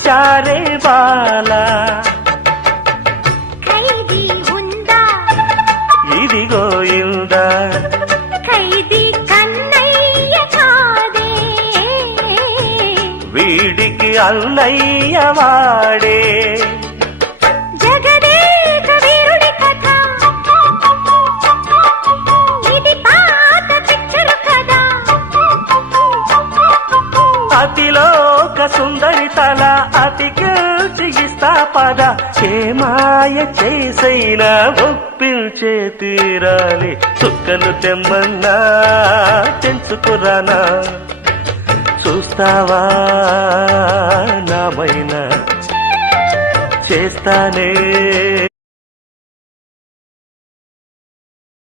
చేశారే బాలా ఖైదీ ఉందా ఇదిగో ఇందా ఖైదీ కన్నయ్య కాదే వీడికి అన్నయ్య వాడే జగదేక వీరుడి కథ ఇది పాత పిక్చర్ కదా అతిలోక సుందరి తల అతికిస్తా పద ఏ మాయ చేసైనా ఒప్పించే తీరాలి చుక్కలు తెమ్మన్నా తెంచుకురానా చూస్తావా నామైనా చేస్తానే